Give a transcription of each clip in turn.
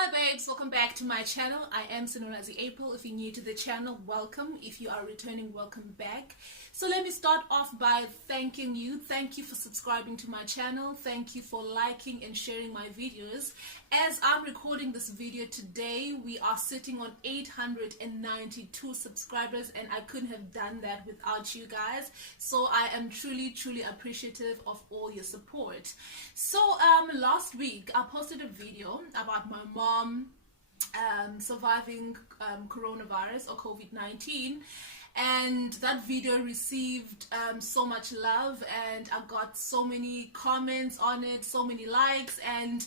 Hi babes, welcome back to my channel. I am Sinolwazi April. If you're new to the channel, welcome. If you are returning, welcome back. So let me start off by thanking you. Thank you for subscribing to my channel. Thank you for liking and sharing my videos. As I'm recording this video today, we are sitting on 892 subscribers, and I couldn't have done that without you guys. So I am truly appreciative of all your support. So last week I posted a video about my mom surviving coronavirus or COVID-19, and that video received so much love, and I got so many comments on it, so many likes, and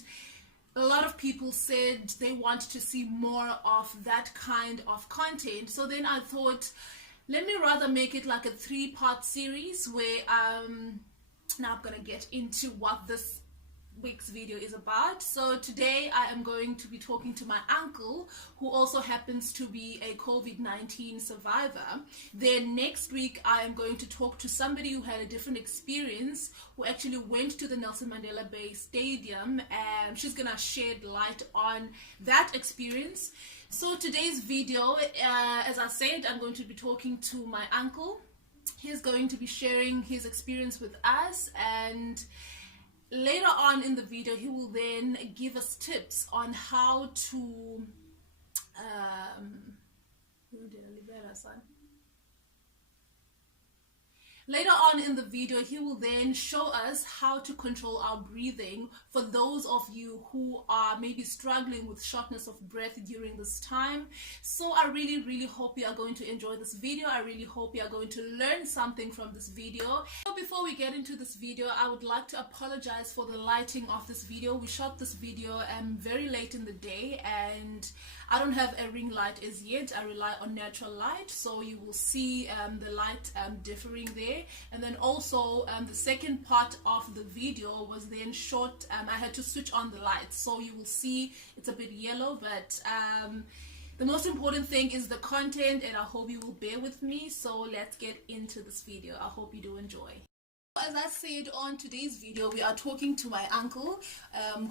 a lot of people said they want to see more of that kind of content. So then I thought, let me rather make it like a 3-part series where now I'm gonna get into what this week's video is about. So today I am going to be talking to my uncle, who also happens to be a COVID-19 survivor. Then next week I am going to talk to somebody who had a different experience, who actually went to the Nelson Mandela Bay Stadium, and she's gonna shed light on that experience. So today's video, as I said, I'm going to be talking to my uncle. He's going to be sharing his experience with us, and later on in the video, he will then give us tips on how to Later on in the video, he will then show us how to control our breathing for those of you who are maybe struggling with shortness of breath during this time. So I really hope you are going to enjoy this video. I really hope you are going to learn something from this video. So before we get into this video, I would like to apologize for the lighting of this video. We shot this video very late in the day, and I don't have a ring light as yet. I rely on natural light, so you will see the light differing there. And then also the second part of the video was then shot. I had to switch on the lights, so you will see it's a bit yellow, but the most important thing is the content, and I hope you will bear with me. So let's get into this video. I hope you do enjoy. As I said, on today's video, we are talking to my uncle,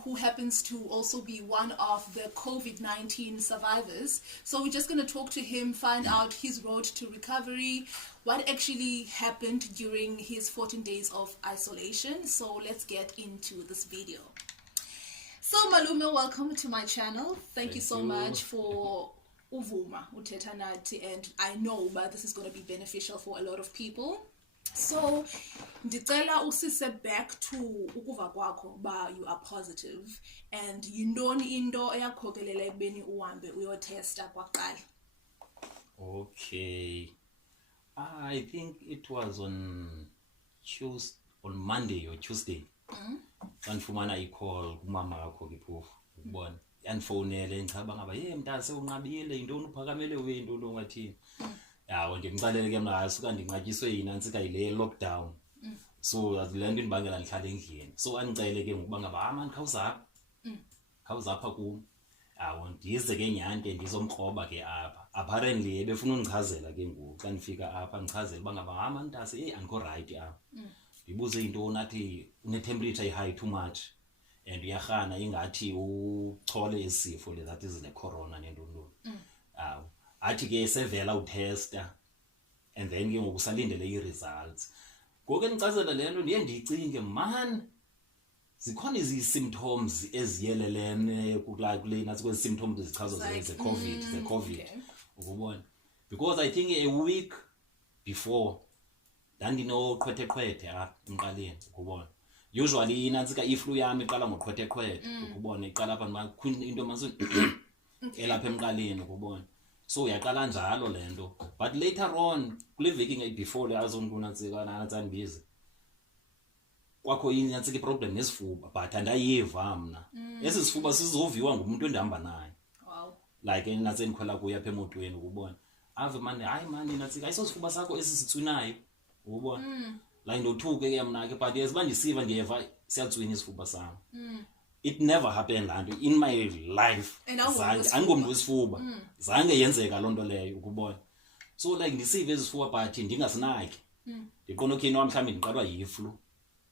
who happens to also be one of the COVID-19 survivors. So we're just going to talk to him, find out his road to recovery, what actually happened during his 14 days of isolation. So let's get into this video. So Malume, welcome to my channel. Thank you so much for uvuma uthetha nathi, and I know but this is going to be beneficial for a lot of people. So ndicela usise back to ukuva kwakho ba you are positive, and yintoni into eyakhokelela ekubeni uhambe uyotesta kwaqala? Okay, I think it was on Monday or Tuesday. Ngifumana i-call kumama wakho ngiphufu ukubona yandifonele ngichaba ngaba mntase unqabile intoni uphakamele uyintoni ongathini. Yawo ndimxelele ke mna asuka ndinqatyiswe yinantsika yile lockdown, so le nto indibangela ndihlale endlini. So andicele ke ngokuba ngaba mani khawuzapha kum, yawo ndize ke nyante ndizomkroba ke apha. Apparently ebefuna undichazela ke ngoku xa ndifika apha ndichazela uba ngaba mani ntase andikho right apha. Ndibuze intoni, athi une-temperature i-high too much and uyarhana ingathi uchole isifo le that is ne-corona nentontoni. Yawo athi ke sevela utesta, and then ke ngoku salindele i-results. Ngoku endicazela le nto ndiye ndiyicinge, man zikhona izi-symptoms eziyelelene kule nathi kwezi symptoms ezichaza ze-COVID, ukubona, because I think a week before ndandinoqhwethe emqaleni, ukubona. Usually inantsika iflu yami iqala ngoqhwethe, ukubona, iqala apha into masini elapha emqaleni, ukubona. So yaqala njalo lento, but later on kule veki before le azontunantsika natsandibizi kwakho inantsika iproblem nesifuba, but andayiva mna. Esi sifuba sizoviwa ngumuntu endihamba naye. Wow. Like natse ndikhwela kuya apha emotweni, ukubona. Ave mani, hayi mani nantsika ayisosifuba sakho esisitswinayo, ukubona. La ndothuke ke mna ke, but yesiba ndisiva ndiyeva siyatswina isifuba sam. It never happened lanto in my life. Zange angomntu wesifuba, zange yenzeka loo nto leyo, ukubona. So like ndisive isifuba but ndingasinaki. Ndiqonda okay no mhlawumbi ndiqalwa yiflu,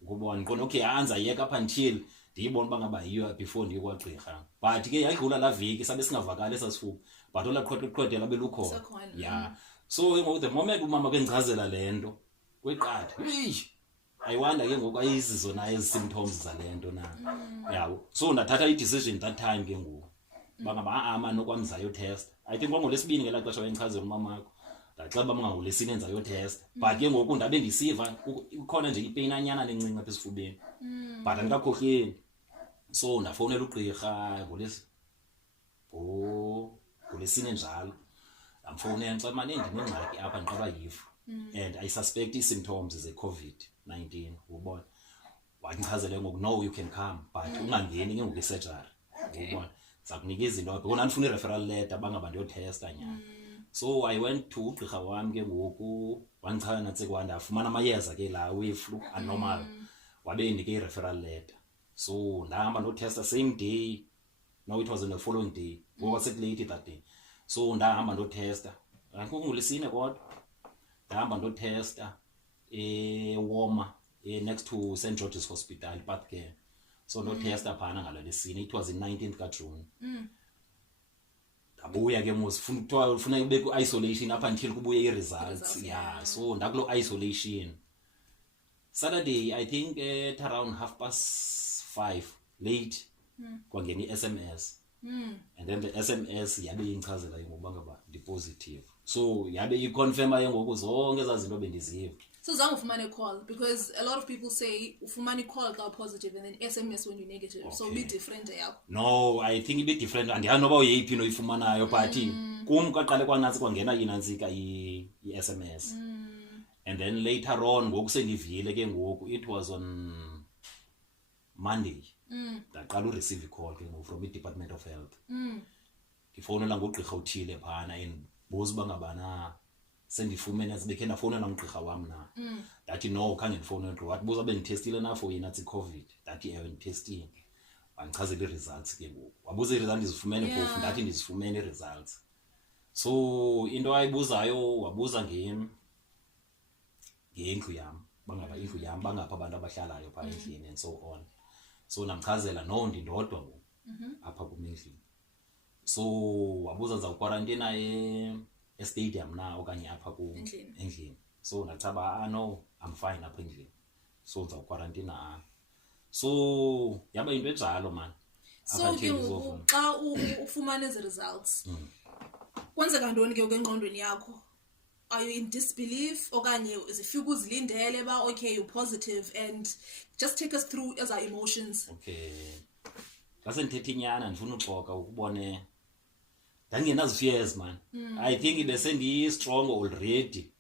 ukubona. Ndiqonda okay anza yeka up until ndiyibona uba ngaba yiyo before ndiye kwagqirha but ke yadlula laa veki sabe singavakali esasifuba but ola qhotela belukhona ya so ke ngoku the moment umama kendichazela le nto kweqatha ayiwanda ke ngoku ayizizo naye ezi-symptoms zale nto na yabo so ndathatha i-decision that time ke ngoku uba ngaba mani okwamzayo test I think kwangolesibini ngelaa xesha wendichazela umamakho ndaxela uba mangangolesine enzayo test but ke ngoku ndabe ndisiva ukhona nje ipeyinanyana nencinci apha esifubeni but andikakhohleli so ndafowunela ugqirha ngolesine njalo ndamfowunela ndixela mani ndinengxaki apha ndiqaba yifu and I suspect ii-symptoms ze-COVID-19 ubona wandichazele ngoku no you can come but ungangeni ke ngoku i-surgery ubona za kunika izinto apha kona ndifuna i-referral letter bangaba ndiyotesta nyana so I went to ugqirha wami ke ngoku wandichazela nantsekwa ndafumana amayeza ke la we-flu anormal wabe indike i-referral letter so ndahamba ndotesta same day no it was on the following day ngoba sekulate that day so ndahamba ndotesta ngolesine kodwa ndahamba ndotesta Woma next to St George's Hospital Pathcare so ndotesta phana ngalolesine it was in 19th kaJune ndabuya ke ufuna ube ku-isolation up until kubuye i-results yeah so ndakulo isolation Saturday I think at around 5:30 late kwangena i-SMS and then the SMS yabe inchazela ngoba ngaba ndi-positive so yabe iconfirma ke ngoku zonke ezazinto bendiziva so zange ufumane call because a lot of people say ufumane call xa positive and then SMS when you're negative so be different yakho no I think ibe different andiyazi noba uyeyiphi into oyifumanayo but kum kaqale kwanantsi kwangena inantsika i-SMS and then later on ngoku sendivile ke ngoku it was on Monday ndaqala ureceive i-call ke ngoku from i-Department of Health ndifowunela ngugqirha uthile phana and bozi bangabana sendifumene sibekhe ndafowunela ngugqirha wami na ndathi no khange ndifowunele ngugqirha wathi buza bendithestile na for yena COVID ndathi ewe ndithestile wandichazela i-results ke ngoku wabuza i-results ndizifumene phofu ndathi ndizifumene i-results so into ayibuzayo wabuza ngendlu yam bangaba indlu yam bangapha abantu abahlalayo phaa endlini and so on so namchazela no ndindodwa ngoku apha kum endlini so wabuza ndizawukwarantena e-stadium na okanye apha kum endlini so ndachaba no I'm fine apha endlini so ndizawukwarantena so yaba into enjalo man so ke xa ufumana ezi results kwenzeka ntoni ke engqondweni yakho are you in disbelief okanye zifika uzilindele ba okay you're positive and just take us through as our emotions okay ngase ndithethe inyana ndifuna uxoka ukubone ndangenazi fears man I think bese ndi strong already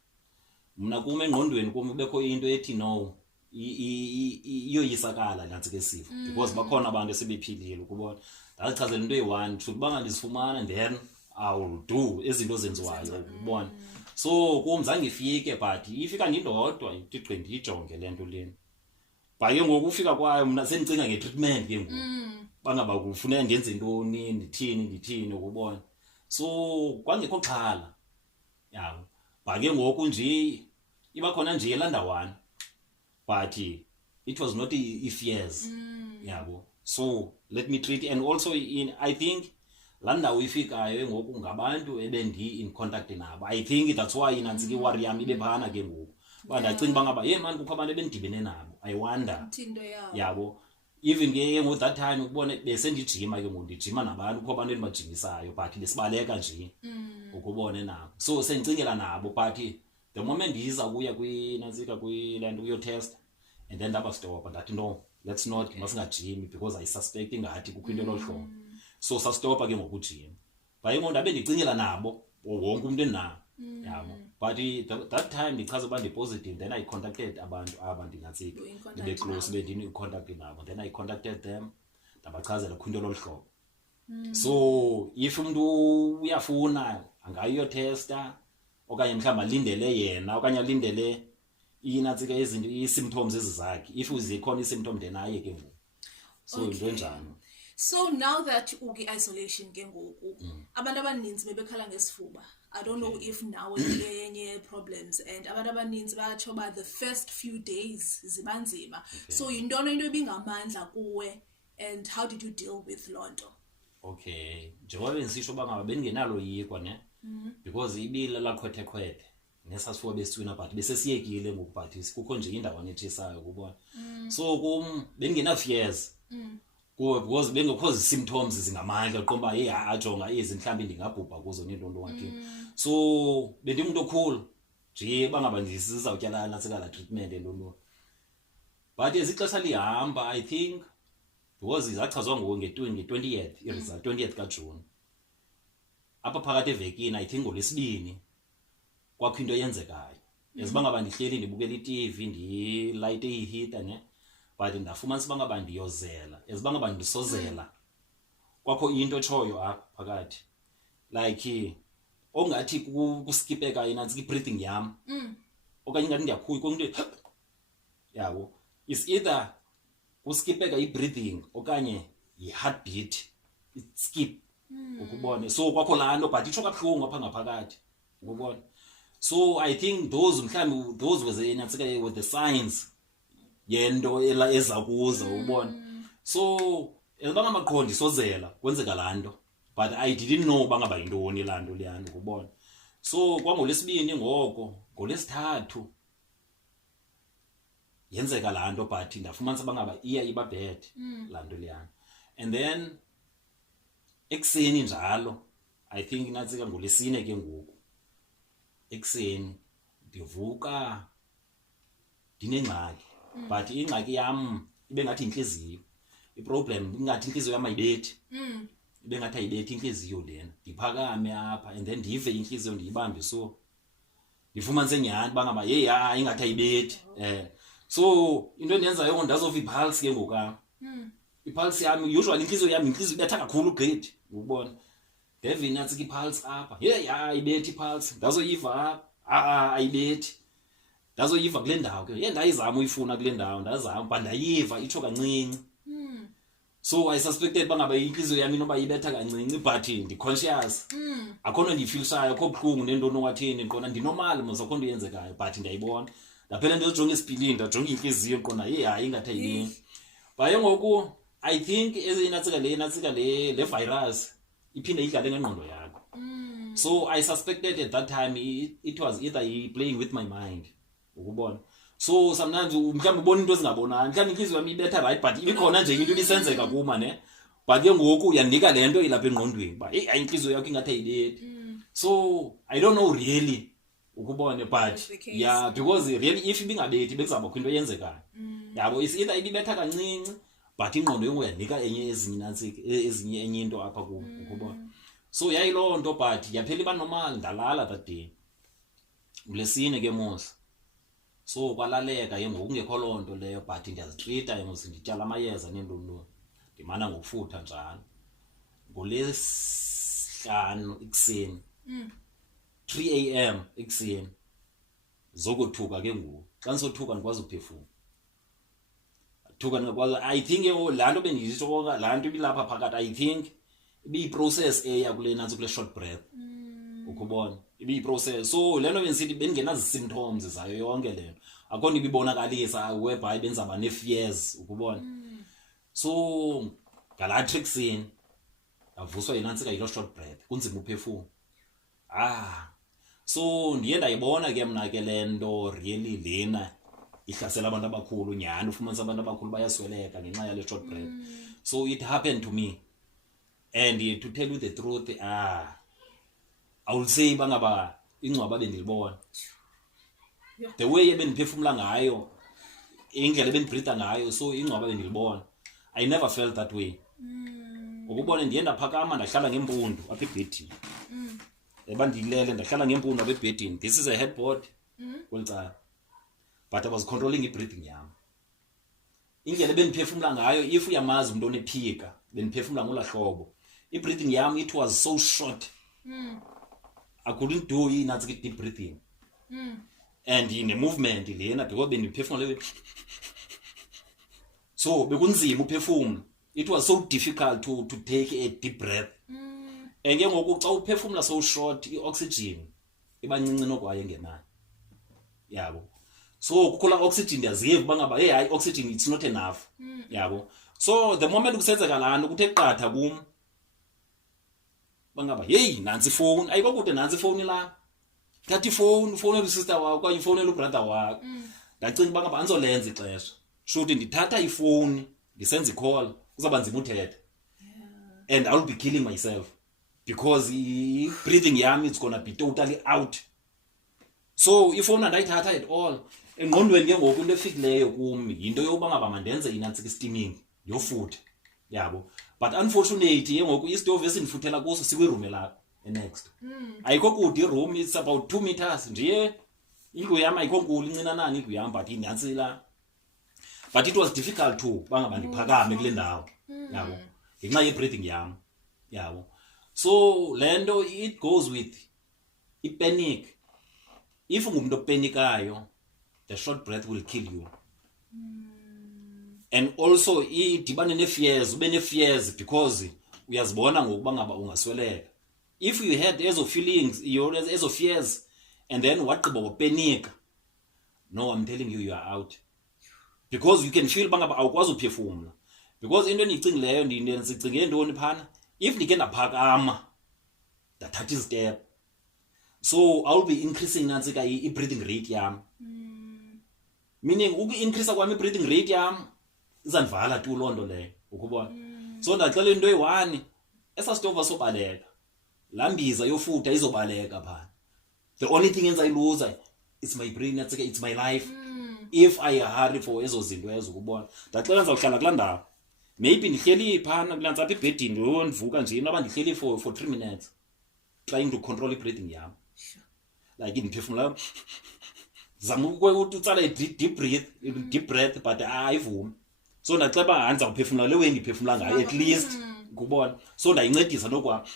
mna kuma engqondweni kum bekho into ethi no iyoyisakala nantsi ke sifo because bakhona abantu esebephilile ukubona ndazichazela into eyi-1 should banga ndizifumana then I will do izinto zenziwayo ubona so kum zange ifike but ifika ndindodwa ithi ndiyijonge le nto leni but ke ngoku ufika kwayo mna sendicinga nge-treatment ke ngoku bangaba kufuneka ndenze ntoni ndithini ukubona so kwangekho xhala yabo but ke ngoku nje iba khona nje elandawana but it was not i-fears yabo so let me treat and also I think landawo ifikayo ngoku ngabantu ebendi in contact nabo I think that's why inantsiki worry yami ibe phana ke ngoku bandacinga bangaba man kukho abantu ebendidibene nabo I wonder yabo even ke ngo that time ukubona bese ndijima ke ngoku ndijima nabantu kukho abantu endibajimisayo but besibaleka nje ukubone nabo so sendicingela nabo but the moment ndiza kuya kwinantsika kwiland uyotest and then ndaba stop ndathi no let's not masingajimi because I suspect ngathi kukho into elohlobo so sastopa ke ngokujima bayingo ndabe ndicingela nabo wonke umuntu enabo yabo but that time ndichaza uba ndi-positive then I contacted abantu aba ndingatsika ndibe close bendini contact nabo then I contacted them ndabachazela kukho into elohlobo so if umuntu uyafuna angayiyotesta okanye mhlawumbi alindele yena okanye alindele inantsika izinto i-symptoms ezizakhe if zikhona i-symptom then aye ke ngoku so into enjalo. So now that uki-isolation ke ngoku abantu abaninzi bebekhala ngesifuba I don't know if now yenye problems and abantu abaninzi bayatsho ba the first few days zibanzima so yintoni into ebingamandla kuwe and how did you deal with lonto? Okay, njengoba bensisho bangaba bengenalo yikwa ne because ibile la khwethe nesasifuwa besitwina but bese siyekile ngoku but kukho nje indawo etshisayo kubona so kum bengena fears kuwe because bengekho symptoms zingamandla qomba hey ajonga mhlawumbe ndingabhubha kuzo nento wathi so bendimuntu okhulu nje bangaba ndisizawutyala nasekala treatment entolo but ezixesha lihamba I think because izachazwa nge-20th i-result 20th kaJune apha phakathi evekini I think ngolesibini kwakho into yenzekayo ezibangaba ndihleli ndibukela iTV ndilayite iheater ne but ndafumana sibangaba ndiyozela ezibangaba ndisozela kwakho into etshoyo apha phakathi like ongathi kuskipeka inantsika breathing yam okanye ngathi ndiyakhuya konke yabo is either kuskipeka i-breathing okanye i-heartbeat skip ukubona so kwakho lanto but itsho kabuhlungu apha ngaphakathi ukubona so I think those mhlawumbe those were the signs yento eza kuza ubona so bangabaqondi sozela kwenzeka lanto but I didn't know bangaba yintoni lanto liyana ukubona so kwangolesibini ngolesithathu yenzeka lanto but ndafumana bangaba iba bad lanto liyana and then ekseni njalo I think natsika ngolesine ke ngoku ekseni ndivuka dinengxaki but ingxaki yam ibe ngathi inhliziyo iproblem ingathi inhliziyo yam ayibethi ibe ngathi ayibethi inhliziyo lena ndiphakame apha and then ndive inhliziyo ndiyibambe so ndifumana senyani bangaba ingathi ayibethi so into endenzayo ndazova ipulse ke ngoka ipulse yami usually inhliziyo ibetha kakhulu great ukubona Devin natsika ipulse apha ayibethi ipulse ndazoyiva ayibethi ndazoyiva kule ndawo ke ndayizama uyifuna kule ndawo ndazama but ndayiva itsho kancinci so I suspected bangaba inhliziyo yami noba ibetha kancinci but ndi-conscious akhona ndiyifilisayo akho buhlungu nento nowatheni ndiqona ndinormal mos akho nto yenzekayo but ndiyayibona ndaphela ndiyojonga esipilini ndajonga inhliziyo ndiqona ingathi ayibini but ngoku I think inatsika le virus iphinde idlale ngengqondo yakho so I suspected at that time it was either playing with my mind ukubona so sometimes mhlawumbe ubona into ezingabonani mhlawumbe inhliziyo yami ibetha right but ikhona nje into isenzeka kuma ne but ke ngoku uyanika lento ilapha engqondweni ba inhliziyo yakho ingathi ayibethi so I don't know really ukubona but yeah because really if ibingabethi bekuzaba into yenzekayo yabo is either ibetha kancinci but ingqondo yonke uyanika ezinye enye into apha ukubona so yayilonto but yaphela iba normal ndalala that day ngolesine ke mos so kwalaleka ke ngokungekho lonto leyo but ndiyazitreata mos ndityala amayeza nendolo ndimana ngokufutha njalo ngolesihlanu ekseni 3 AM ekseni zokuthuka ke ngoku xa nisothuka ndikwazi ukuphefumula thuka ngakwazi I think lanto bendiyitsho lanto ibilapha phakathi I think ibiyi-process eya kule nansi kule short breath ukubona ibiyi-process so lento benisithi bengenazi-symptoms zayo yonke lento akhona ibibonakalisa whereby benzaba ne-fears ukubona so ngalatrixin yavuswa yinantsika yilo short breath kunzima uphefumula so ndiye ndayibona ke mna ke lento really lena ihlasela abantu abakhulu nyani ufumanisa abantu abakhulu bayasweleka ngenxa yale short breath so it happened to me and to tell you the truth I will say bangaba ingcwaba bendilibona the way ebendiphefumula ngayo indlela ebendibreatha ngayo so ingcwaba bendilibona I never felt that way ukubona ndiye ndaphakama ndahlala ngempundu apha ebhedini ebandilele ndahlala ngempundu apha ebhedini this is a headboard kwelcala but I was controlling i-breathing yami indlela bendiphefumula ngayo if uyamazi umuntu onephika bendiphefumula ngola hlobo i-breathing yami it was so short I couldn't do inatsika deep breathing and in a movement lena because bendiphefumula so bekunzima uphefumula it was so difficult to take a deep breath and ke ngoku xa uphefumula so short i-oxygen iba ncinci nokwayo engenayo yabo so kukhula oxygen ndiyaziva bangaba hayi oxygen it's not enough yabo So the moment kusenzeka lana ukuthe qatha kum bangaba hey nansi phone ayiko kude nansi phone la thatha ifone ufone usister wakho okanye ufone ubrother wakho ndacinga bangaba anzolenza ixesha shothi ndithatha ifone ndisenza icall uzaba nzima uthetha and I'll be killing myself because breathing yami it's gonna be totally out. So ifone andayithatha at all engqondweni ke ngoku into efikileyo kum into yokuba ngaba mandenze inantsika steaming yofutha yabo but unfortunately ke ngoku istove esindifuthela kuso sikwiroom lapha next ayikho kude iroom it's about 2 meters nje indlu yami ayikho nkulu incinanana indlu yami but inantsi la but it was difficult to bangaba ndiphakame kule ndawo yabo ngenxa ye breathing yami yabo. So lento it goes with panic. If umuntu opanikayo the short breath will kill you. And also idibane ne-fears ube ne-fears because uyazibona ngokuba ngaba ungasweleka. If you had ezo feelings ezo fears and then wagqiba wapanika, no, I'm telling you are out because you can feel bangaba awukwazi uphefumula because into endiyicingileyo ndicinge ntoni phana if ndike ndaphakama ndathatha izitep so I'll be increasing nantsika i-breathing rate yam meaning uku-increase kwami i-breathing rate yam izandivala tu loo nto leyo ukubona so ndaxela into eyi-1 esasitova sobaleka laa mbiza yofutha izobaleka phana the only thing enzayiluza it's my brain natsika it's my life if I hurry for ezo zinto ezo ukubona ndaxela ndizawuhlala kulaa ndawo maybe ndihleli phana kulantsapha ibhedini ndivuka nje noba ndihleli for 3 minutes trying to control i-breathing yam like ndiphefumula zama utsala deep breath but ayivumi so ndaxeba hanza uphefumula le way ndiphefumula ngayo at least ukubona so ndayincedisa nokwam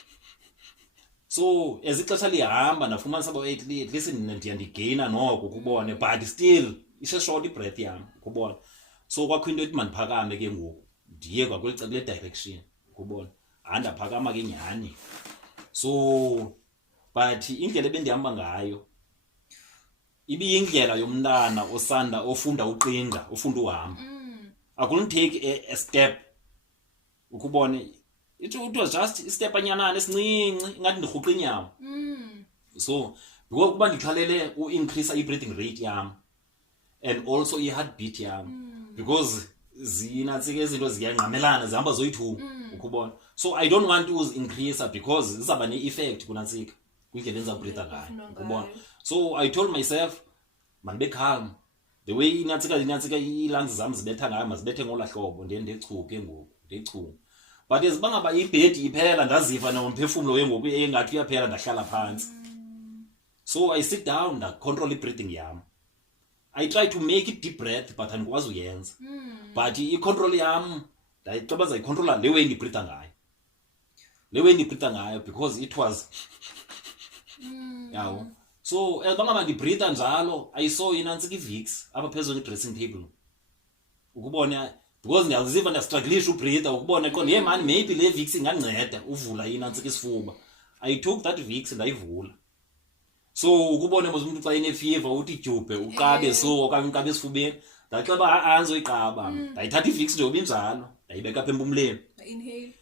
so ezixesha lihamba ndafumana sabo at least ndiyandigaina noko ukubona but still it's a short breath yam ukubona so kwakho into ethi mandiphakame ke ngoku ndiye kwakule direction ukubona andaphakama ke nyani so but indlela ebendihamba ngayo ibiyindlela yomntana osanda ofunda uqinga ofunda uhamba I couldn't take a step ukubona it was just a step anyanana esincinci ngathi ndirhuqa inyawo so because kuba ndixhalele u-increase i-breathing rate yam and also i-heartbeat yam because zinatsike izinto ziyangqamelana zihamba zoyi-2 ukubona so I don't want to increase because zizaba ne-effect kunantsika kwindlela endizawubreatha ngayo ukubona so I told myself mandibe calm the way inatsika ii-lungs zam zibetha ngayo mazibethe ngola hlobo ndiye ndichuke ngoku ndichuke but ezibangaba ibhedi iphela ndaziva nomphefumlo wengoku engathi uyaphela ndahlala phansi so I sit down ndacontrol i-breathing yam I try to make it deep breath but andikwazi uyenza but i-control yam ndayixabaza icontrola le way ndibreatha ngayo because it was yawo so bangaba ndibreatha njalo I saw inantsika i-Vicks apha phezulu i-dressing table ukubona because ndiyaziva ndiyastrugglisha ubreatha ukubona qonda hey man maybe le Vicks inganceda uvula inantsika isifuba I took that Vicks ndayivula so ukubona mos umuntu xa ine-fever uthi dyubhe uqabe so okanye uqabe esifubeni ndaxeba anzoyiqaba ndayithatha i-Vicks njengoba injalo ndayibeka apha empumleni inhale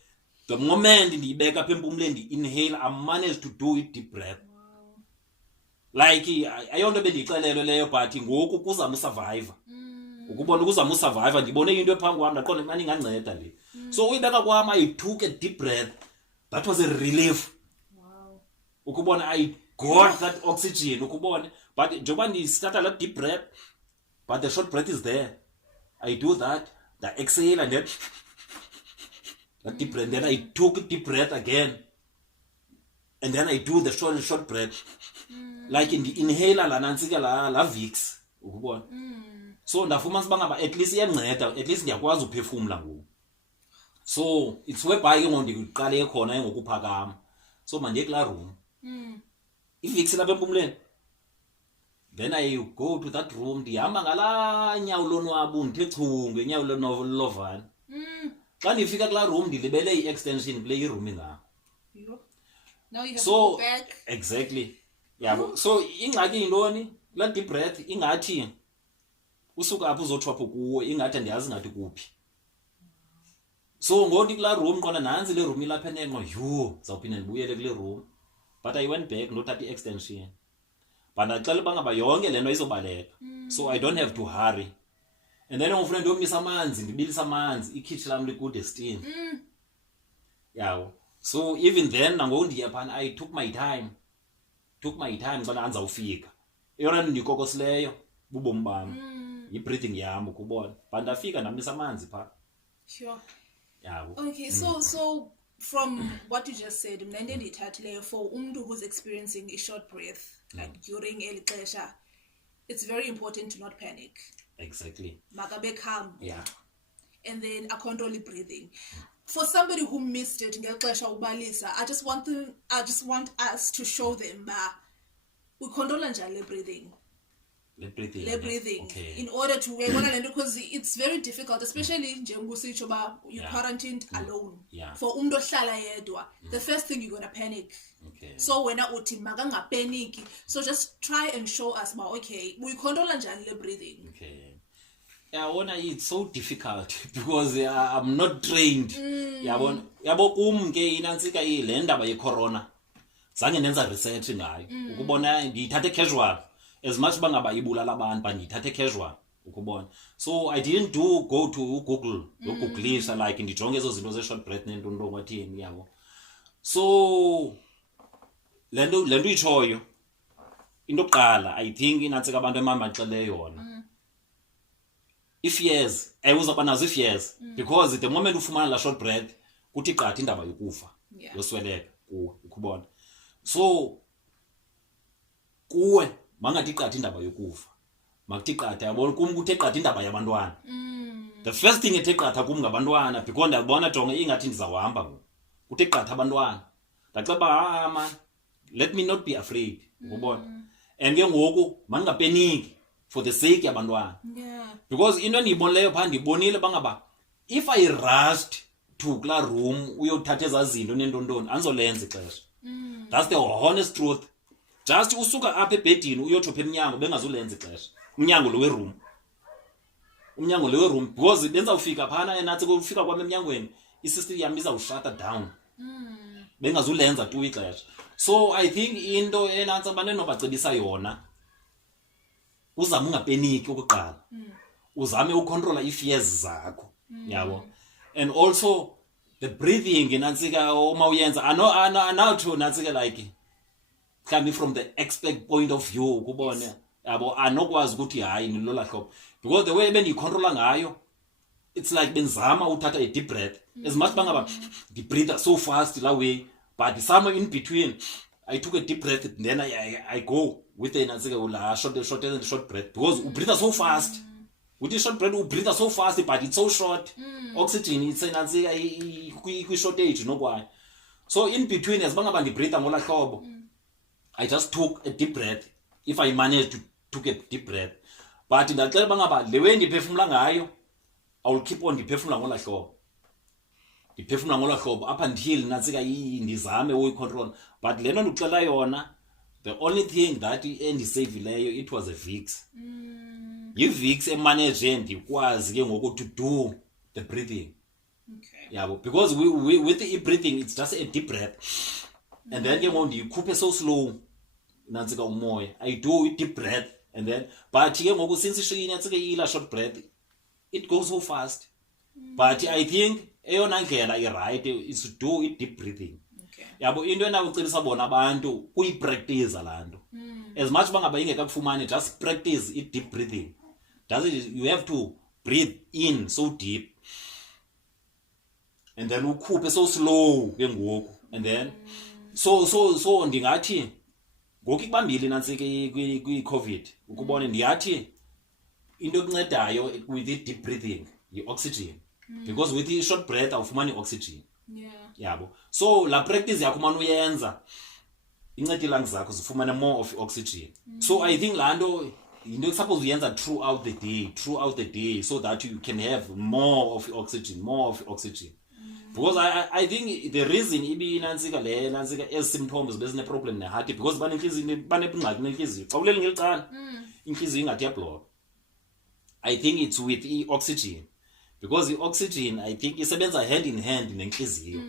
the moment ndiyibeka apha empumleni ndi-inhale I managed to do it deep breath like ayonto bendiyixelelwe leyo but ngoku kuzama usurvive ukubona ukuzama usurvive ndibone into ephambi kwam ndaqonda mani inganceda le so uyibeka kwam I took a deep breath that was a relief ukubona I got that oxygen ukubona but njengoba ndistarta that deep breath but the short breath is there I do that the exhale and then that deep breath then I took a deep breath again and then I do the short breath like in the inhaler la nantsika la Vicks ukubona so ndafumana sibangaba at least iyanceda at least ndiyakwazi uphefumula ngoku so it's whereby ke ngoku ndiqale khona ngokuphakama so mandiye kulaa room i-Vicks lapha empumleni then I go to that room ndihamba ngalaa nyawo lonwabo ndithe chu ngenyawo lolovana xa ndifika kulaa room ndilibele i-extension kule iroom ingako now you have so to go back exactly yabo so ingxaki yintoni la deep breath ingathi usuka apho uzothwapho kuwo ingathi andiyazi ngathi kuphi So ngoti kula room qona nansi le room ilapha enenqo yho zawuphinda ndibuyele kule room, but I went back ndothatha i-extension, but ndaxela uba ngaba yonke le nto izobaleka, so I don't have to hurry. And then ngofuna ndiyomisa amanzi, ndibilisa amanzi, ikhitshi lam likude steam. Yawo. So even then nangoku ndiya phana I took my time xana andizawufika. Eyona nto ndiyikokosileyo bubomi bam, yi-breathing yam ukubona, but ndafika ndamisa amanzi phaa. Sure. Yawo. Okay, so from what you just said, mna ndithathileyo for umuntu who's experiencing a short breath like during eli xesha, it's very important to not panic. Exactly. Makabe calm. Yeah. And I control the breathing. For somebody who missed it, I just want us to show them that we control the breathing. Le breathing. Okay. In order to because it's very difficult, especially you're quarantined alone. Yeah. For the first thing you're gonna panic. Okay. So when I panic, so just try and show us okay, we control the breathing. Okay. Yeah, it's so difficult because I'm not trained. Yabo kum ke inansika le ndaba ye-corona. Zange nenza research ngayo. Ukubona ndiyithathe casual. As much bangaba ibulala abantu, but ndiyithathe casual. Ukubona. So I didn't go to Google, Googlisha like ndijonge ezo zinto ze-short breath nento wathini yabo. So le nto itshoyo into yokuqala I think inansika abantu emamaxele yona. If yes, I was upon as if yes, because the moment ufumana la short breath, kuthi qatha indaba yokufa, yosweleka kuwe, ukubona. So kuwe mangathi qatha indaba yokufa. Makuthi qatha yabona kum kuthe qatha indaba yabantwana. The first thing ethe qatha kum ngabantwana because ndabona jonge ingathi ndizawuhamba ngoku. Kuthe qatha abantwana. Ndaxaba man, let me not be afraid, ukubona. And ke ngoku mangapeniki for the sake yabantwana. Yeah. Because into endiyibonileyo phaa ndibonile bangaba if I rushed to kula room uyothatha ezaa zinto nentontoni andizolenza ixesha. That's the honest truth. Just usuka apha ebhedini uyotsho pha emnyango bengazulenza ixesha. Umnyango lo weroom because benzawufika phana enatsi kufika kwam emnyangweni isystem yam izawushata down. Bengazulenza tu ixesha. So I think into enantsi abantu enobacebisa yona uzame ungapeniki ukuqala. Uzame ukontrola i-fears zakho. Yabo. And also the breathing nantsika uma uyenza anawuthi nantsika like coming from the expert point of view ukubona yabo anokwazi ukuthi hayi nilola hlobo because the way bendiyicontrola ngayo it's like benzama uthatha a deep breath as much bangaba the breathe so fast that way, but somewhere in between I took a deep breath and then I go with the short breath because you breathe so fast. With the short breath, you breathe so fast, but it's so short. Oxygen, it's a shortage, no why. So in between, as long as I breathe, I just took a deep breath. If I managed to take a deep breath, but in that the way the perfume I will keep on the perfume the perfume up until Natsika in the Zame we control. But Lennon Ukalayona, the only thing that end is safe it was a Vicks. You Vicks a management was going to do the breathing. Okay. Yeah, because we with the breathing it's just a deep breath. And then you coupe so slow. Natsika umoya. I do it deep breath and then but since she short breath, it goes so fast. But I think eyona ndlela right is to do it deep breathing. Okay. Yabo into enawucebisa bona abantu kuyipractice lanto. As much bangaba ingekakufumani just practice it deep breathing. You have to breathe in so deep. And then ukhuphe so slow ke ngoku. And then so ndingathi ngoku ikubambile nantsike kwi-COVID ukubona ndiyathi into ekuncedayo with the deep breathing yi-oxygen. Because with the short breath awufumani oxygen. Yeah. Yabo. So la practice yakho manje uyenza incede lungs zakho zifumane more of oxygen. So I think lando into suppose uyenza throughout the day so that you can have more of oxygen. Because I think the reason ibi nansika as symptoms bezine problem ne heart because banenhliziyo banebungqaki nenhliziyo. Xa ulele ngeliqala inhliziyo ingathi yablock. I think it's with oxygen. because the oxygen I think isebenza hand in hand nenhliziyo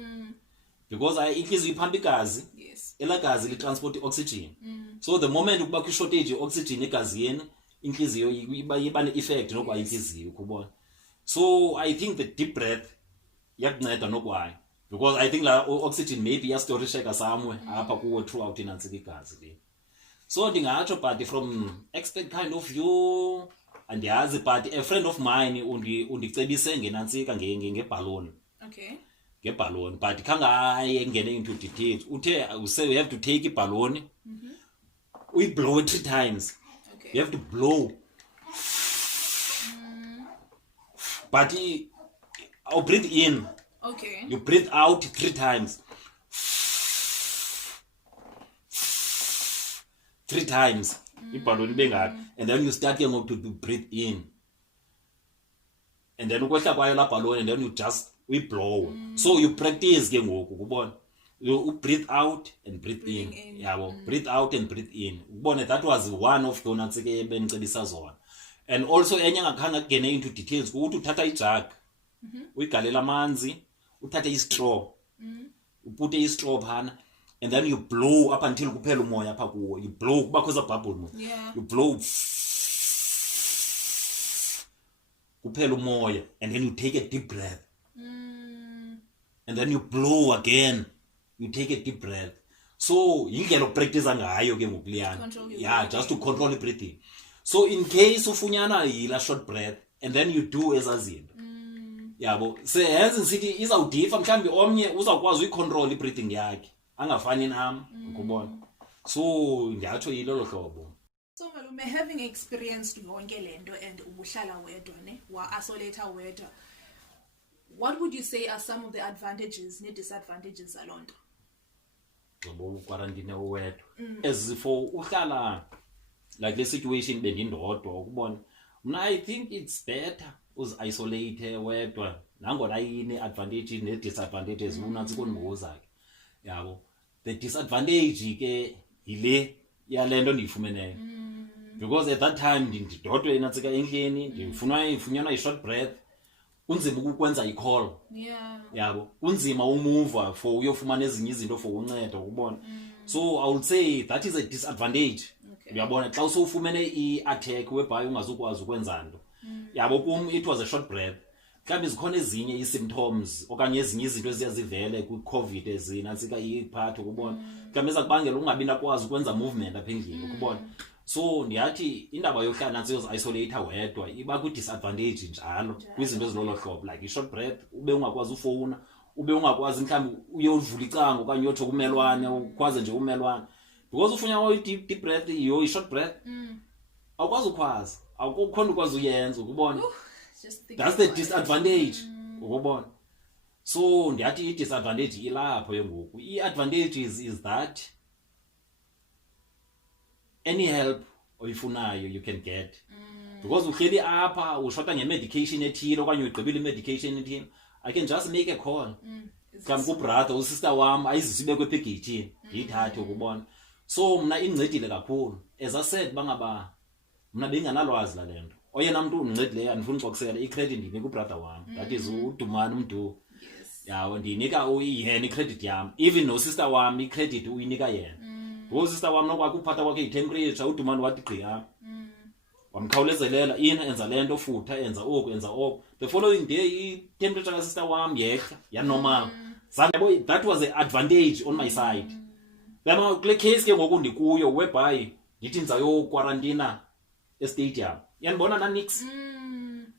because inhliziyo iphampa igazi elagazi li-transport oxygen so the moment ukuba kwi-shortage oxygen egazini inhliziyo iba ne-effect nokwa inhliziyo kubona so I think the deep breath yakunceda nokwayo because I think la oxygen maybe yastorisheka somewhere apha kuwe throughout inantsika igazi le so ndingatsho but from expert kind of view andiyazi but a friend of mine undicebise ngenantsika ngebhaloni ngebhaloni but khangaye ngene into details uthe you have to take ibhaloni blow it 3 times you have to blow but I'll breathe in you breathe out 3 times 3 times ibhaloni bengaka and then you start to breathe in and then ukwehla kwayo la balloon and then you just blow so you practice ke ngoku kubona you breathe out and breathe in yabo breathe out and breathe in ubone that was one of the nantsike ebenicebisa zona and also enye ngakhanga kugene into details ukuthi uthatha ijug uyigalela amanzi uthathe istraw upute istraw phana and then you blow up until kuphela umoya apha kuwo you blow kuba khoza bubble you blow kuphela umoya and then you take a deep breath and then you blow again you take a deep breath so yindlela practice ngayo ke ngokuliyana just to control the breathing so in case ufunyana yila short breath and then you do ezazinto yabo senze sithi izawudifa mhlambi omnye uzawukwazi uyicontrol ibreathing yakhe angafani nami ukubona so ndiyatsho yilolo hlobo so malume having experienced yonke lento and ubuhlala wedwa ne wa isolate wedwa what would you say are some of the advantages ne disadvantages alonto ngoba quarantine owedwa as for uhlala like the situation bendindodwa ukubona mna I think it's better isolate wedwa nangona yini advantages ne disadvantages unatsi konimbuza ke yabo the disadvantage ke ile yalento ndiyifumeneyo because at that time ndidodwe inatsika endlini ndifunyana i-short breath unzima ukwenza i-call yabo unzima umove for uyofumana ezinye izinto for uncedo ukubona so I would say that is a disadvantage uyabona xa usufumene i-attack whereby ungazukwazi ukwenza nto yabo kum it was a short breath mhlawumbi zikhona ezinye i-symptoms okanye ezinye izinto eziyazivele kwi-covid ezinatsika iphatho ukubona mhlawumbi ezakubangela ungabi nakwazi ukwenza movement apha endlini ukubona so ndiyathi indaba yokuhlala nantsi yozi-isolate wedwa iba kwi-disadvantage njalo kwizinto ezilolo hlobo like i-short breath ube ungakwazi ufowuna ube ungakwazi mhlawumbi uyovula icango okanye uyotsho kumelwane ukwaze nje umelwane because ufunya i-deep breath iyo i-short breath awukwazi ukhwaza awukhona ukwazi uyenza ukubona that's the disadvantage ukubona so ndiyathi i-disadvantage ilapho yengoku i-advantages is that any help oyifunayo you can get because uhleli apha ushota nge-medication ethile okanye uyigqibile i-medication ethile I can just make a call kam kubrother usister wam ayizisibekwe epegeyithini ndiyithathe ukubona so mna incedile kakhulu as I said bangaba mna benganalwazi la lento oyena muntu undincedileyo andifuna uxoxela i-credit ndiyinika ubrother wam that is udumani umntu yawo ndiyinika yena i-credit yam even no-sister wam i-credit uyinika yena because sister wam nokwakhe uphatha kwakhe i-temperature udumani wathi gqiya wamkhawulezelela enza lento futha enza oku the following day i-temperature ka-sister wam yehla yanormal that was an advantage on my side lama kule case ke ngoku ndikuyo whereby ndithi ndizayoquarantina estadium yanibona nanix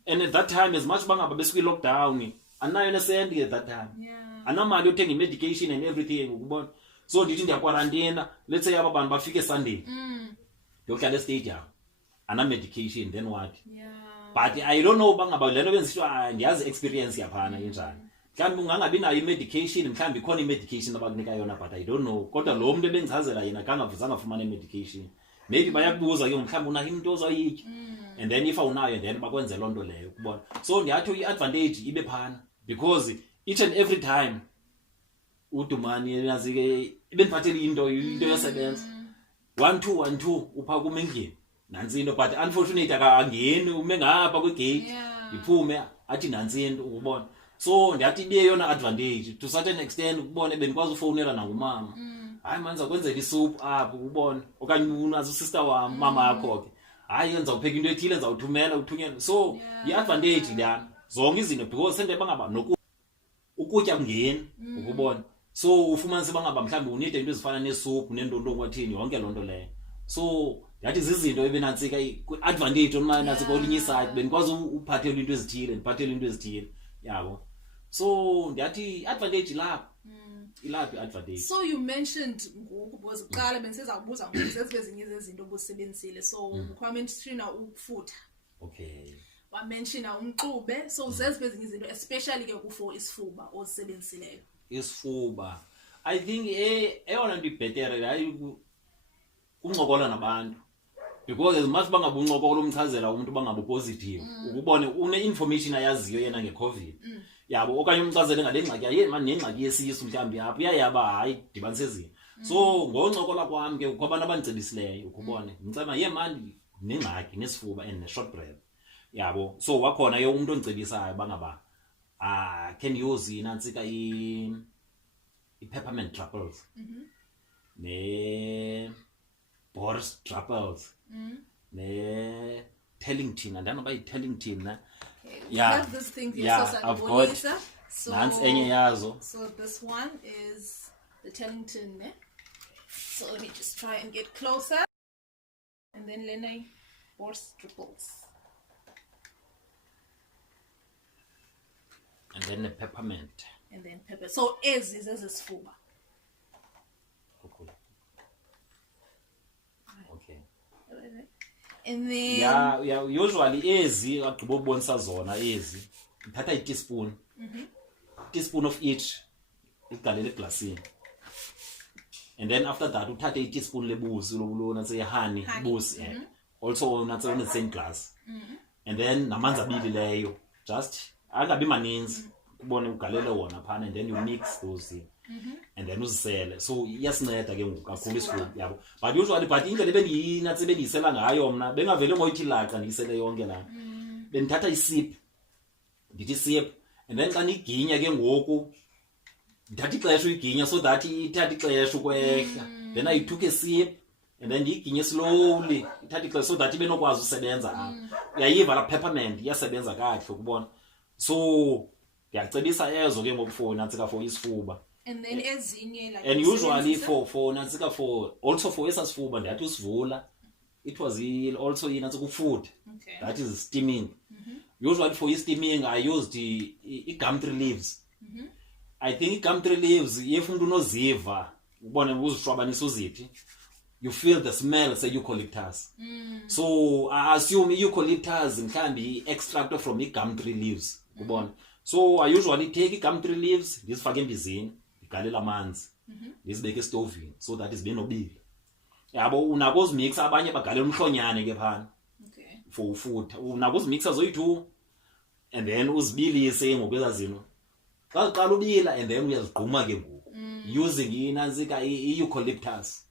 and at that time as much bangaba besikwi-lockdown anayo nesenti at that time anamali yothenga i-medication and everything ukubona so ndithi ndiyaqwarantina let's say aba bantu bafike Sunday yokuhlala estadium ana-medication then what but I don't know bangaba le nto benzisithiwa ndiyazi experience yaphana injani mhlawumbi ungangabi nayo i-medication mhlawumbi ikhona i-medication abakunika yona but I don't know kodwa lo mntu ebendichazela yena kangavuzanga afumane i-medication maybe bayakubuza ke mhlawumbi unayo into ozoyitya and then if awunayo then bakwenze loo nto leyo ukubona so ndiyathi i-advantage ibe phana because each and every time udumani nazike ibendiphathele into yosebenza 1-2 upha kum endlini nansi into but unfortunately akangeni ume ngapha kwigate iphume athi nansi into ukubona. So ndiyathi ibe yona advantage to certain extent ukubona benikwazi ufonela nangumama. Hayi manza kwenzela isoup apho ukubona okanye unazo sister wam mama yakho ke. Hayi yenza upheka into ethile enza uthumela uthunyelwa. So i-advantage leyana zonke izinto because sente bangaba ukutya kungeni ukubona. So ufumanise bangaba mhlawumbe unide into ezifana nesoup nentonto kwathini yonke loo nto leyo. So yathi izinto ebenantsika advantage onmana nantsika olinye side benikwazi uphathela into ezithile ndiphathela into ezithile yabo. So ndiyathi advantage lapha ilaphi advantage. So you mentioned ngoku because uqala bensizawubuza ngoku zezinye zezinto obusebenzisile. So ukwamention ukufutha. Okay. Wa mention umxube. So zezinye izinto especially ke for isifuba ozisebenzisileyo. Isifuba I think eyona nto ibhetere hayi uncokola nabantu because as much bangabuncokola umchazela umuntu bangabo positive ukubone une information ayaziyo yena ngeCovid yabo okanye umchazele ngale ngxaki yaye man nengxaki yesisu mhlawumbe yapha uyayaba hayi dibanise ezini. So ngoncokola kwami ke kwabantu abanicebisileyo ukubone ngicela ye man nengxaki nesifuba and short breath yabo. So wakhona ye umuntu oncebisayo bangaba can use inantsika Pepermentdruppels ne Borsdruppels ne Turlington and then by Turlington na have this thing here, yeah, I've got so enye yazo. So this one is the Turlington ne? So let me just try and get closer and then Lena Borsdruppels and then the peppermint and then pepper. So ezi zezisifuba. Okay. And then yeah usually ezi agqiba ubonisa zona ezi uthatha i-teaspoon teaspoon of each igalele eglasini and then after that uthathe i-teaspoon lebusi lobulona say honey busi also not on the same glass and then namanzi abilileyo just angabi maninzi ubone ugalele wona phana and then you mix those and then uzisele. So iyasinceda ke ngoku kakhulu isifuba yabo. But usually but indlela ebendiyinatse bendiyisela ngayo mna bengavele ngoyithi laqa ndiyisele yonke la. Bendithatha isip ndithi sip and then xa niginya ke ngoku ndithatha ixesha uyiginya so that ithatha ixesha ukwehla. Then I took a sip and then ndiyiginye slowly ithatha ixesha so that ibenokwazi usebenza apha. Uyayiva la peppermint iyasebenza kahle ukubona. So ndiyacebisa ezo ke ngoku nantsika for isifuba. And then ezinye like and usually for nantsika for also for esasifuba ndiyathi usivula it was also nantsika ufood that is steaming. Usually for steaming I used gumtree leaves. I think gumtree leaves if umuntu unoziva ubone uzishwabanisa uzithi you feel the smell say eucalyptus. So I assume eucalyptus mhlambi extract from gumtree leaves ubone. So I usually take gumtree leaves ndizifake embizeni ndigalela amanzi ndizibeke estovini so that izibe nobile yabo. Unako uzimixa abanye bagalela umhlonyane ke phana for ufutha unako uzimixa zoyi2 and then uzibilise ngokwezazino xa uqala ubila and then uyazigquma ke ngoku using inantsika eucalyptus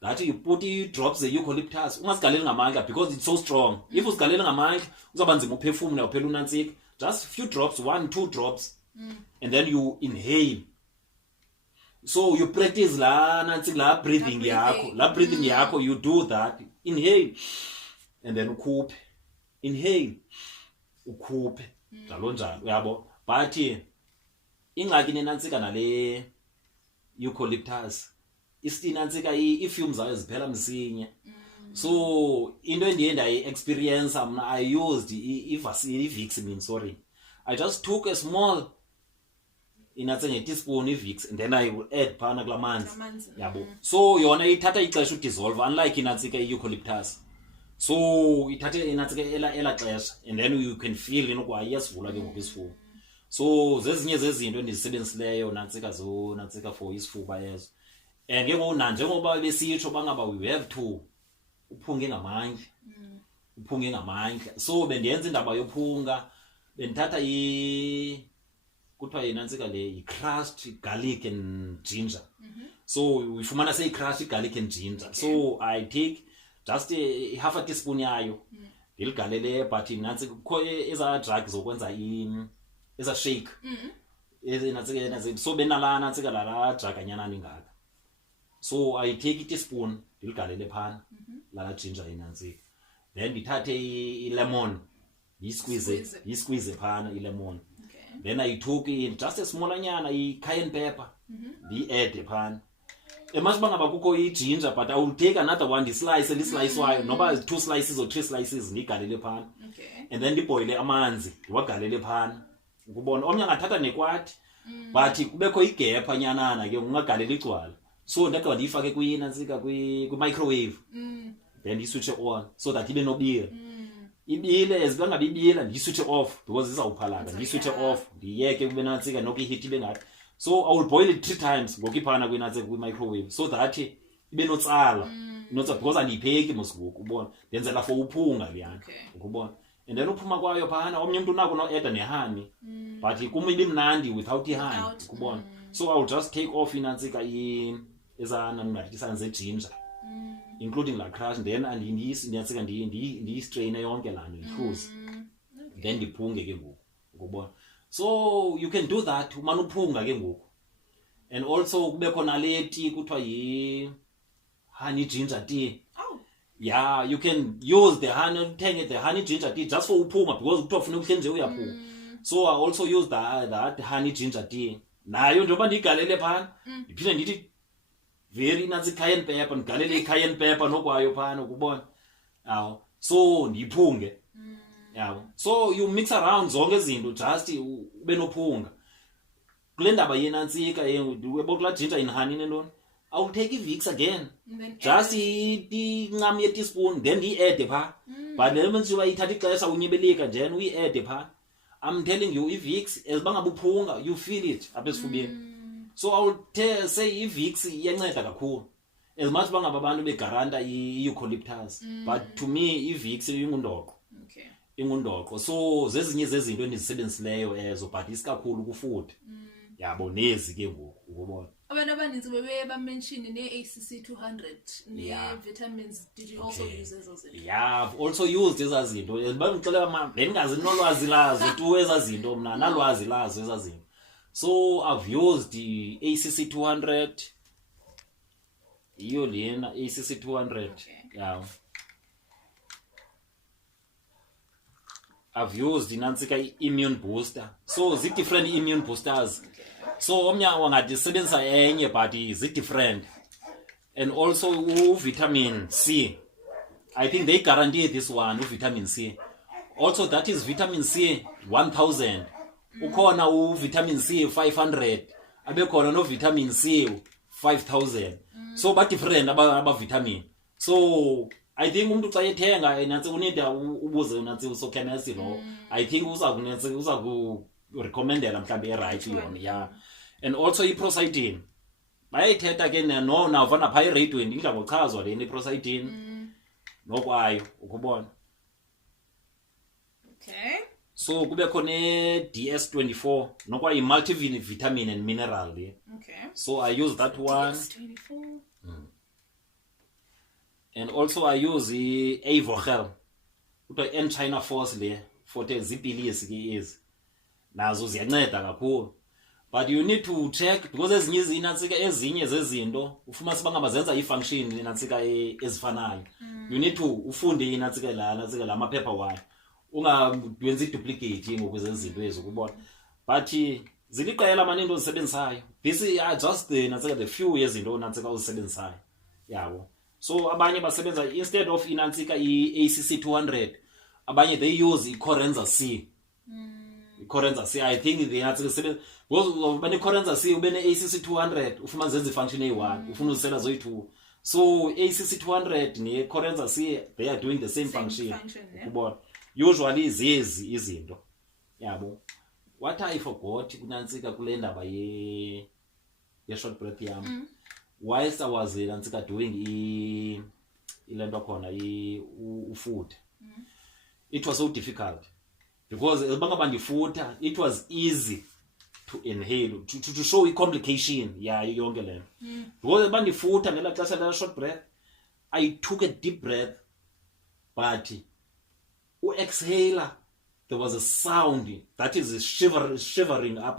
that you put drops the eucalyptus ungasigaleli ngamandla because it's so strong. If usigalele ngamandla uzaba nzima uphefumula uphela unantsika. Just few drops, 1-2 drops, and then you inhale. So you practice la breathing yako, you do that. Inhale, and then ukhuphe. Inhale, ukhuphe. Njalo njalo, uyabo. But ingxaki nenantsika nale eucalyptus. Istinantsika i-fumes zayo ziphela msinya. So into endiye ndayi-experience mna I used i-Vicks I just took a small inatse nge-teaspoon i-Vicks and then I will add phana kula manzi yabo. So yona ithatha ixesha udissolve unlike inatsika i-eucalyptus. So ithatha inatsika ela xesha and then you can feel inokwa iyasivula ke ngoku isifuba. So zezinye zezinto endizisebenzisileyo nantsika for isifuba ezo. And ke ngoku nanjengoba besitsho bangaba we have to uphunge ngamandla. So bendiyenza indaba yophunga bendithatha kuthiwa yinantsika le i-crushed garlic and ginger. So uyifumana se i-crushed garlic and ginger. So I take just half a teaspoon yayo ndiligalele but nansi kukho eza drug zokwenza eza shake nansi so benala nansi la drug anyanani ngaka so I take a teaspoon ndiligalele phana la ginger nansi then ndithathe lemon yisqueeze phana lemon. Then I took in just a small anyana cayenne pepper add phana emasibanga bakukho ginger but I will take another one slice wayo noba 2 slices or 3 slices ndigalele phana and then ndiboile amanzi ndiwagalele phana ukubona omnye angathatha nekwati but kubekho igap anyanana ke ungagalele igcwala so ndakho ndiyifake kuyinantsika kwi microwave then ndiswitch on so that ibe nobila ibile ezibangabibila ndiswitch off because izawuphalaka ndiswitch off ndiyeke kube nantsika nokuhit ibe ngathi so I will boil it 3 times ngokiphana kwinantsika kwi microwave so that ibe notsala notsa because andiyipheki mosikuku ubona ndenzela for uphunga liyana ukubona and then uphuma kwayo phana omnye umuntu unako no add nehani but kuma ibimnandi without ihani ukubona so I will just take off inantsika ezana ngathi sanze ginger including la crush then ndiyatsika ndiyistrain yonke lana ihluzi then ndiphunge ke ngoku ukubona so you can do that umana uphunga ke ngoku and also kube khona le tea kuthiwa yi honey ginger tea. Yeah, you can use the honey ginger tea just for uphunga because kuthiwa ufuna ukuhle nje uyaphunga so I also use that honey ginger tea nayo njengoba ndiyigalele phana ndiphinde ndithi very nansi cayenne pepper ndigalele cayenne pepper nokwayo phana ukubona yawo so ndiyiphunge yawo so you mix around zonke izinto just ube nophunga kule ndaba yenantsika yebokla ginger in honey nentoni I will take Vicks again just incam ye teaspoon then add pha but le means uyithatha ixesha unyibeleka then uyi-add pha I'm telling you Vicks ezibanga buphunga you feel it apha esifubeni so I will say Vicks iyanceda kakhulu as much bangaba abantu begaranta Eucalyptus but to me Vicks ingundoqo ingundoqo so zezinye zezinto endizisebenzisileyo ezo but isikakhulu kufuthi yabo nezi ke ngoku ukubona abantu abaninzi bebe bamention ne-ACC 200 ne-vitamins did you also use ezo zinto? Yeah, I've also used eza zinto bangixelela mama bengazi nolwazi lazo tu eza zinto mna nalwazi lazo eza zinto so I've used the ACC 200 iyo lena ACC 200 yeah I've used inantsika immune booster so different immune boosters so omnya wangadisebenzisa enye but different and also vitamin C I think they guarantee this one vitamin C also that is vitamin C 1000 ukhona vitamin C 500 abekhona no vitamin C 5000 so ba different aba vitamin so I think umuntu xa ethenga nansi unida ubuze nansi usokhemesi lo I think uza ku recommendela mhlambe right yona yeah and also Procydine bayithetha ke no navana pha iradweni ingabochazwa le Procydine nokwayo ukubona so kube khona DS24 nokwa multivitamin and mineral le so I use that one DS24 and also I use the Avogel kuthiwa Enchinaforce le Forte zipilisi ke ezi nazo ziyanceda kakhulu but you need to check because ezinye izinantsika ezinye zezinto ufuna sibangaba zenza ifunction inantsika ezifanayo you need to ufunde inantsika nantsika la maphepha wayo ungawenzi duplicate ngokweze izinto ezokubona but ziliqela amaninto ozisebenzisayo this are just nantsika the few yezinto nantsika ozisebenzisayo yabo so abanye basebenza instead of inantsika iACC 200 abanye they use Corenzs C Corenzs C I think they are sebenza because bane Corenzs C ubene ACC 200 ufuna zenza function A1 ufuna uzisela zoyi2 so ACC 200 ne Corenzs C they are doing the same function ukubona usually zezi izinto yabo what I forgot kunantsika kule ndaba ye short breath yami whilst I was nantsika doing ilento khona ufood it was so difficult because bangabandifuta it was easy to inhale to show a complication yonke lento because bandifuta ngela xesha la short breath I took a deep breath but exhaler, there was a sound that is shivering up.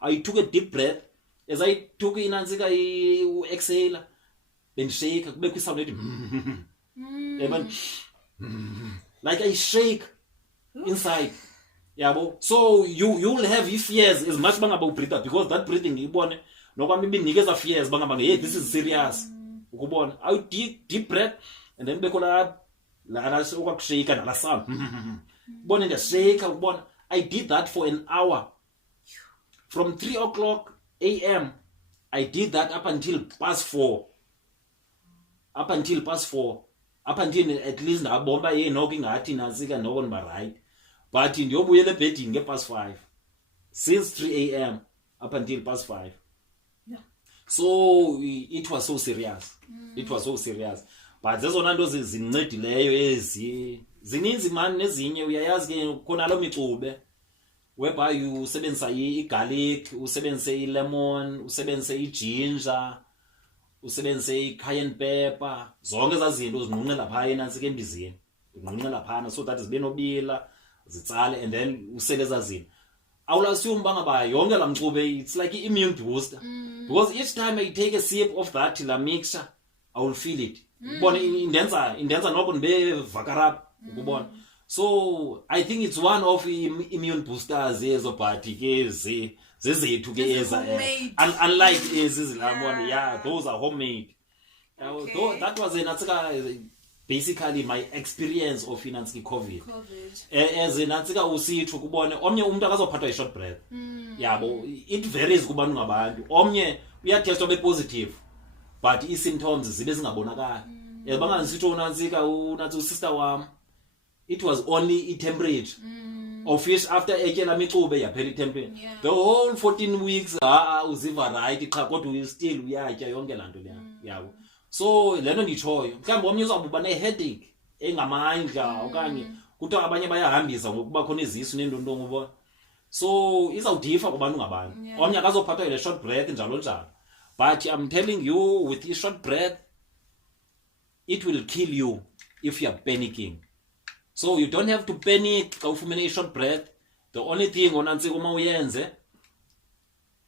I took a deep breath. As I took in and exhaler, then shake, make it sound like I shake inside. Yeah, so you'll have your fears as much about breathing, because that breathing no maybe niggas are fears hey, this is serious. I deep breath and then shake and sound. I did that for an hour. From 3 o'clock a.m. I did that up until past 4. Up until at least bomba knocking at in Azika no one right. But in your way the betting get past 5. Since 3 a.m. up until past 5. Yeah. So it was so serious. It was so serious. But there's one of those zincedileyo zininzi man nezinye uyayazi ke khona lo mixube whereby you usebenzisa igarlic, usebenzise ilemon, usebenzise iginger, usebenzise i-cayenne pepper, zonke ezazinto uzinqunqela phaya enantsi embizeni, unqunqela phana so that zibe nobila zitsale, and then usele ezazinto. Awulassume bangaba yonke la mxube it's like immune booster, because each time I take a sip of that la mixture I will feel it. Ubone indenza noko ndibe vakarap ukubona. So I think it's one of immune boosters ezo party ke zezethu ke eza unlike ezizilambona. Yeah, those are homemade. Okay. That was basically my experience of financing COVID. As enatsika usithu kubone omnye umuntu akazophathwa i-short breath. Yabo it varies kubantu ngabantu. Omnye uyatestwa be positive but i-symptoms zibe zingabonakala. Yabanga ngisitho unansika unathi sister wami, it was only temperature. Of which after ekela mixube yaphela temperature. The whole 14 weeks uziva right cha kodwa still uyatya yonke lanto leya. Yabo. So lento nditshoyo mhlawumbe omnye uzawuba ne-headache engamandla okanye kuthiwa abanye bayahambisa ngokuba khona izisu nendonto ngobona. So izawudifa kubantu ngabantu. Omnye akazophathwa ile short breath njalo njalo. But I'm telling you, with a short breath, it will kill you if you are panicking. So you don't have to panic. A short breath. The only thing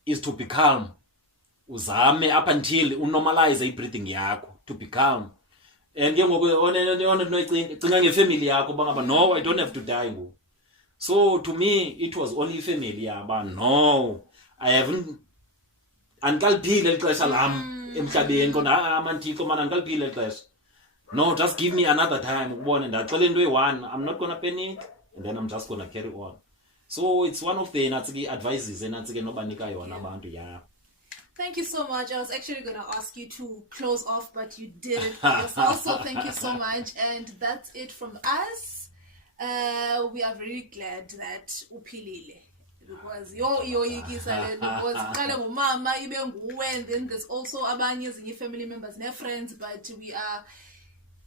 is to be calm. Uzame up until normalize the breathing yakho to be calm. And family yako no, I don't have to die. So to me, it was only family. But no, I haven't. Ankalphile ixesha lam emhlabeni kona amantiko man ankalphile ixesha. No, just give me another time ubone ndaxela into eyi-1, I'm not gonna panic and then I'm just gonna carry on. So it's one of the advices enatsike nobanika yona abantu. Yeah. Thank you so much. I was actually going to ask you to close off, but you did it for us also. Thank you so much. And that's it from us. We are very glad that uphilile. Because mama and then there's also abanye ezinye family members and friends, but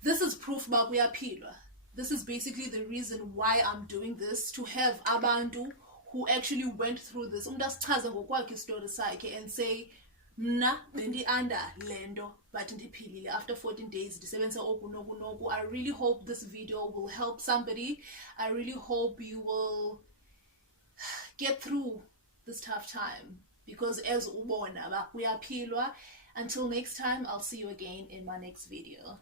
this is proof that we are philwa. This is basically the reason why I'm doing this, to have abantu who actually went through this asichaze ngokwakhe story sakhe and say mna bendi under lendo but ndiphilile after 14 days ndisebenza oku noku. I really hope this video will help somebody. I really hope you will get through this tough time, because as ubona uyaphilwa. Until next time, I'll see you again in my next video.